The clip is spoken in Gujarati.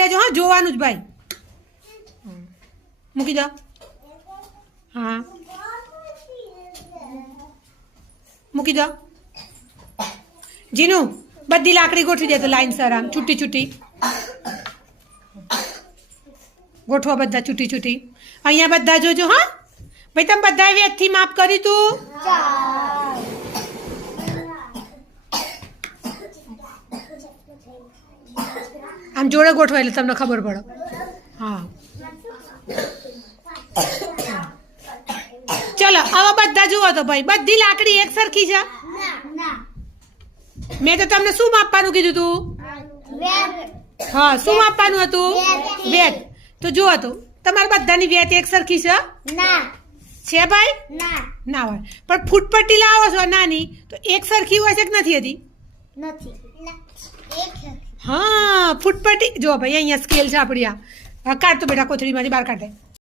રહેજો હા, જોવાનું જ ભાઈ. મૂકી દો. હા મૂકી દો. જીનું બધી લાકડી ગોઠવી દે તો લાઈનસર આમ છૂટી છૂટી ગોઠવો, બધા છૂટી છૂટી. અહીંયા બધા જોજો હા ભાઈ. તમે બધા વેચથી માપ કર્યું તું? આમ જોડે ગોઠવો એટલે તમને ખબર પડે. હા ચલો હવે બધા જુઓ તો ભાઈ, બધી લાકડી એક સરખી છે? મેં તો તમને શું માપવાનું કીધું તું? હા શું માપવાનું હતું? વેત. તો જુઓ તો તમારા બધાની વેત એક સરખી છે? છે ભાઈ? ના હોય. પણ ફૂટપટ્ટી લાવો છો નાની તો એક સરખી હોય છે કે નથી હતી? હા ફૂટપટ્ટી જો ભાઈ, અહીંયા સ્કેલ છે આપણી. આ કાઢ તો બેટા, કોથળીમાંથી બહાર કાઢે.